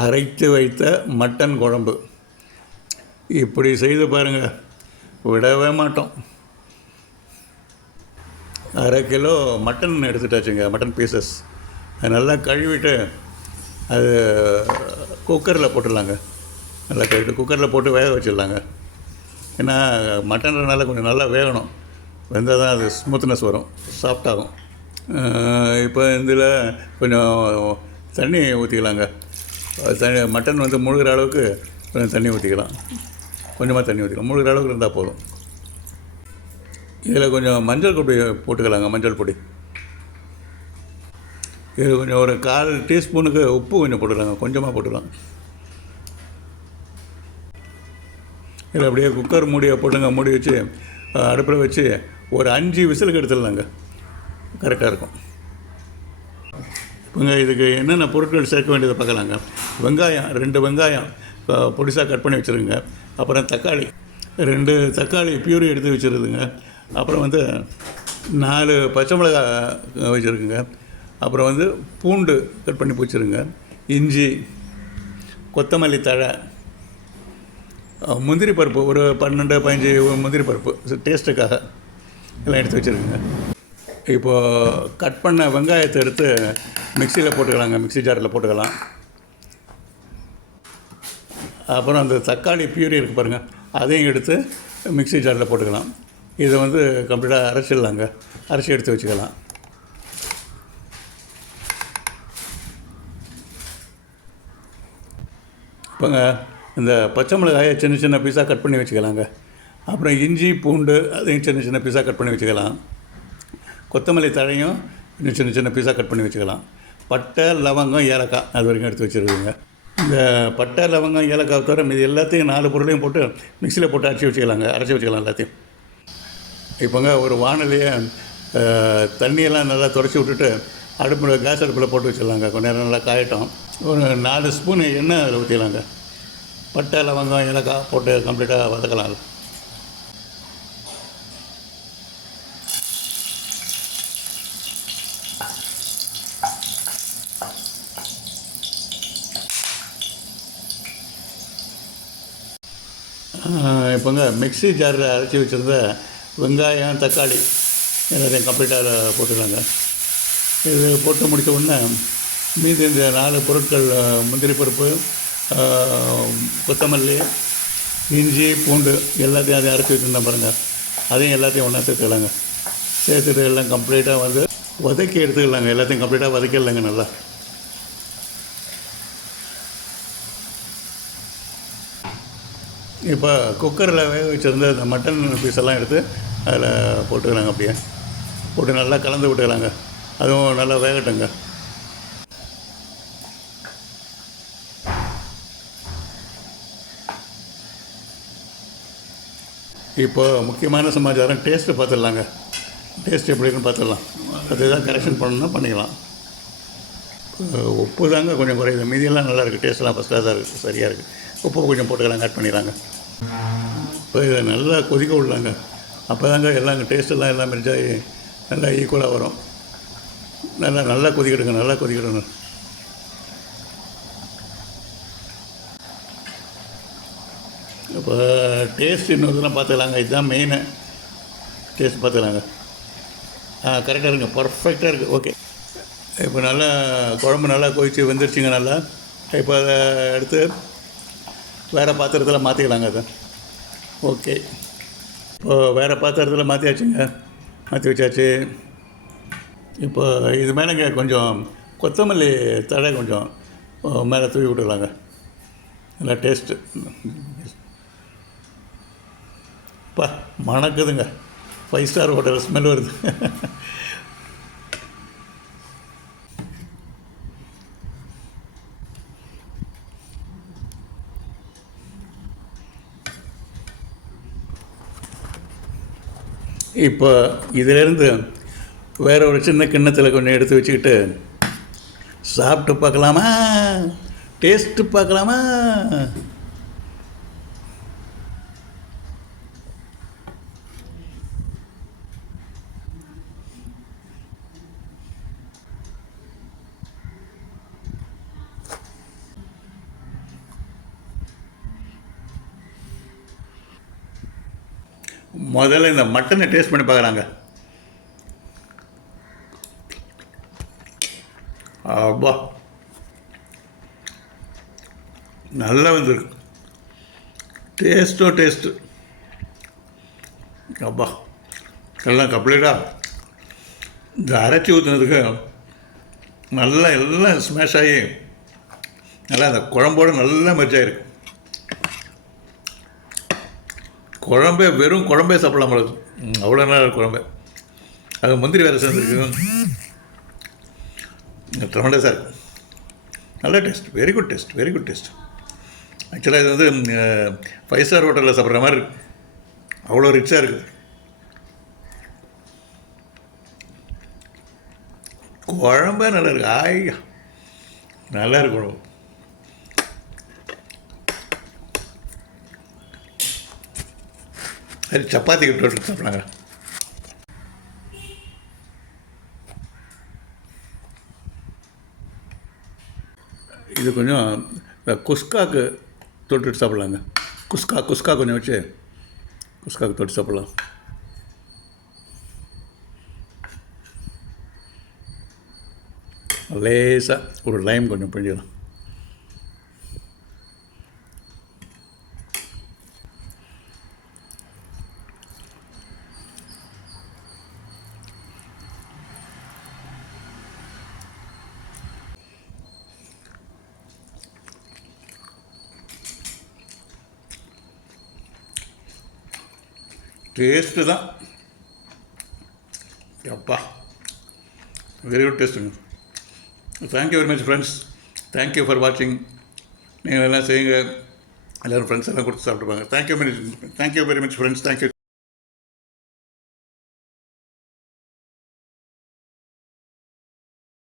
அரைத்து வைத்த மட்டன் குழம்பு. இப்படி செய்து பாருங்கள், விடவே மாட்டோம். அரை கிலோ மட்டன் எடுத்துட்டாச்சுங்க, மட்டன் பீசஸ். அது நல்லா கழுவிட்டு அது குக்கரில் போட்டுடலாங்க. நல்லா கழுவிட்டு குக்கரில் போட்டு வேக வச்சிடலாங்க. ஏன்னா மட்டன்றனால கொஞ்சம் நல்லா வேகணும். வெந்தால் தான் அது ஸ்மூத்னஸ் வரும், சாஃப்டாகும். இப்போ இதில் கொஞ்சம் தண்ணி ஊற்றிக்கலாங்க. மட்டன் வந்து முழுகிற அளவுக்கு கொஞ்சம் தண்ணி ஊற்றிக்கலாம். கொஞ்சமாக தண்ணி ஊற்றிக்கலாம், முழுகிற அளவுக்கு இருந்தால் போதும். இதில் கொஞ்சம் மஞ்சள் பொடி போட்டுக்கலாங்க. மஞ்சள் பொடி இது கொஞ்சம் ஒரு 1/4 டீஸ்பூனுக்கு உப்பு கொஞ்சம் போட்டுக்கலாங்க, கொஞ்சமாக போட்டுக்கலாம். இதில் அப்படியே குக்கர் மூடியை போட்டுங்க. மூடி வச்சு அடுப்பில் வச்சு ஒரு 5 விசிலுக்கு எடுத்துடலாங்க, கரெக்டாக இருக்கும். இப்போங்க இதுக்கு என்னென்ன பொருட்கள் சேர்க்க வேண்டியதை பார்க்கலாங்க. வெங்காயம் 2 வெங்காயம் பொடிசாக கட் பண்ணி வச்சுருங்க. அப்புறம் தக்காளி 2 தக்காளி பியூரி எடுத்து வச்சுருதுங்க. அப்புறம் வந்து 4 பச்சை மிளகாய் வச்சுருக்குங்க. அப்புறம் வந்து பூண்டு கட் பண்ணி வச்சுருங்க. இஞ்சி, கொத்தமல்லி தழை, முந்திரி பருப்பு ஒரு 12-15 முந்திரி பருப்பு டேஸ்ட்டுக்காக எல்லாம் எடுத்து வச்சுருக்குங்க. இப்போது கட் பண்ண வெங்காயத்தை எடுத்து மிக்சியில் போட்டுக்கலாங்க, மிக்சி ஜாரில் போட்டுக்கலாம். அப்புறம் அந்த தக்காளி பியூரி இருக்குது பாருங்கள், அதையும் எடுத்து மிக்சி ஜாரில் போட்டுக்கலாம். இதை வந்து கம்ப்ளீட்டாக அரைச்சிடலாங்க, அரைச்சி எடுத்து வச்சுக்கலாம். இப்போங்க இந்த பச்சை மிளகாயை சின்ன சின்ன பீஸாக கட் பண்ணி வச்சுக்கலாங்க. அப்புறம் இஞ்சி பூண்டு அதையும் சின்ன சின்ன பீஸாக கட் பண்ணி வச்சுக்கலாம். கொத்தமல்லி தழையும் சின்ன சின்ன பீஸாக கட் பண்ணி வச்சுக்கலாம். பட்டை, லவங்கம், ஏலக்காய் அது வரைக்கும் எடுத்து வச்சுருக்குங்க. இந்த பட்டை, லவங்கம், ஏலக்காய் தவிர மீது எல்லாத்தையும் 4 பொருளையும் போட்டு மிக்சியில் போட்டு அரைச்சி வச்சுக்கலாம் எல்லாத்தையும். இப்போங்க ஒரு வானிலையை தண்ணியெல்லாம் நல்லா துடைச்சி விட்டுட்டு கேஸ் அடுப்பில் போட்டு வச்சிடலாங்க. கொஞ்சம் நேரம் நல்லா காயட்டும். ஒரு 4 ஸ்பூன் எண்ணெய் அதில் ஊற்றிடலாங்க. பட்டை, லவங்கம், ஏலக்காய் போட்டு கம்ப்ளீட்டாக வதக்கலாம். இப்போங்க மிக்சி ஜாரில் அரைச்சி வச்சுருந்த வெங்காயம், தக்காளி எல்லாத்தையும் கம்ப்ளீட்டாக போட்டுக்கலாங்க. இது போட்டு முடித்த உடனே மீதி இந்த 4 பொருட்கள் முந்திரி பருப்பு, கொத்தமல்லி, இஞ்சி, பூண்டு எல்லாத்தையும் அதை அரைச்சி வச்சுருந்தேன் பாருங்கள், அதையும் எல்லாத்தையும் ஒன்றா சேர்த்துக்கலாங்க. சேர்த்துட்டு எல்லாம் கம்ப்ளீட்டாக வந்து வதக்கி எடுத்துக்கலாங்க. எல்லாத்தையும் கம்ப்ளீட்டாக வதக்கிடலாங்க நல்லா. இப்போ குக்கரில் வேக வச்சுருந்த அந்த மட்டன் பீஸெல்லாம் எடுத்து அதில் போட்டுக்கலாங்க. அப்படியே போட்டு நல்லா கலந்து விட்டுக்கலாங்க. அதுவும் நல்லா வேகட்டுங்க. இப்போ முக்கியமான சமாச்சாரம், டேஸ்ட்டு பார்த்துடலாங்க. டேஸ்ட் எப்படி இருக்குன்னு பார்த்துடலாம். அதுதான் கரெக்ஷன் பண்ணணுன்னா பண்ணிக்கலாம். உப்பு தாங்க கொஞ்சம் குறையுது, மீதியெல்லாம் நல்லாயிருக்கு. டேஸ்ட்லாம் ஃபஸ்ட்டாக தான் இருக்குது, சரியாக இருக்குது. உப்பு கொஞ்சம் போட்டுக்கலாங்க, ஆட் பண்ணிடலாங்க. இப்போ இதை நல்லா கொதிக்க விடலாங்க. அப்போ தாங்க எல்லாம் டேஸ்ட்டெல்லாம் எல்லாம் மெரிஞ்சாகி நல்லா ஈக்குவலாக வரும். நல்லா கொதிக்கிடுங்க, நல்லா கொதிக்கிடுங்க. இப்போ டேஸ்ட் இன்னொருலாம் பார்த்துக்கலாங்க. இதுதான் மெயினு, டேஸ்ட் பார்த்துக்கலாங்க. கரெக்டாக இருக்குங்க, பர்ஃபெக்டாக இருக்குது. ஓகே, இப்போ நல்லா குழம்பு நல்லா கொதிச்சு வெந்துருச்சுங்க நல்லா. இப்போ அதை எடுத்து வேறு பாத்திரத்தில் மாற்றிக்கலாங்க. அதை ஓகே, இப்போது வேறு பாத்திரத்தில் மாற்றியாச்சுங்க, மாற்றி வச்சாச்சு. இப்போ இது மேலேங்க கொஞ்சம் கொத்தமல்லி தழை கொஞ்சம் மேலே தூவி விட்டுக்கலாங்க. நல்லா டேஸ்ட்டு மணக்குதுங்க. 5 ஸ்டார் ஹோட்டல் ஸ்மெல் வருது. இப்போ இதிலேருந்து வேறு ஒரு சின்ன கிண்ணத்தில் கொஞ்சம் எடுத்து வச்சுக்கிட்டு சாப்பிட்டு பார்க்கலாமா, டேஸ்ட்டு பார்க்கலாமா. முதல்ல இந்த மட்டனை டேஸ்ட் பண்ணி பார்க்குறாங்க. அப்பா, நல்லா வந்துருக்கு. டேஸ்ட்டு அப்பா, எல்லாம் கம்ப்ளீட்டாக இந்த அரைச்சி ஊற்றுனதுக்கு நல்லா எல்லாம் ஸ்மாஷ் ஆகி நல்லா அந்த குழம்போடு நல்லா மெர்ஜாயிருக்கு. வெறும் குழம்பே சாப்பிடலாம் போல அவ்வளோ நல்லா குழம்பு. அது முந்திரி வேறு சேர்ந்துருக்கு. ட்ரெமெண்டஸாக இருக்குது. நல்ல டேஸ்ட், வெரி குட் டேஸ்ட். ஆக்சுவலாக இது வந்து 5 ஸ்டார் ஹோட்டலில் சாப்பிட்ற மாதிரி இருக்குது. அவ்வளோ ரிச்சாக இருக்குது. குழம்பே நல்லா இருக்குது. ஆய்யா, நல்லா இருக்கு குழம்பு. சரி, சப்பாத்திக்கு போட்டு சாப்பிட்லாங்க. இது கொஞ்சம் இந்த குஸ்காக்கு தொட்டுட்டு சாப்பிட்லாங்க. குஸ்கா கொஞ்சம் வச்சு குஸ்காக்கு தொட்டு சாப்பிட்லாம். லேசாக ஒரு லைம் கொஞ்சம் பிழிஞ்சிடலாம். டேஸ்ட்டு தான் அப்பா, வெரி குட் டேஸ்ட்டுங்க. Thank you very much friends. Thank you for வாட்சிங். நீங்கள் எல்லாம் செய்யுங்க. எல்லோரும் ஃப்ரெண்ட்ஸ் எல்லாம் கொடுத்து சாப்பிட்டுப்பாங்க. Thank you very much friends. Thank you.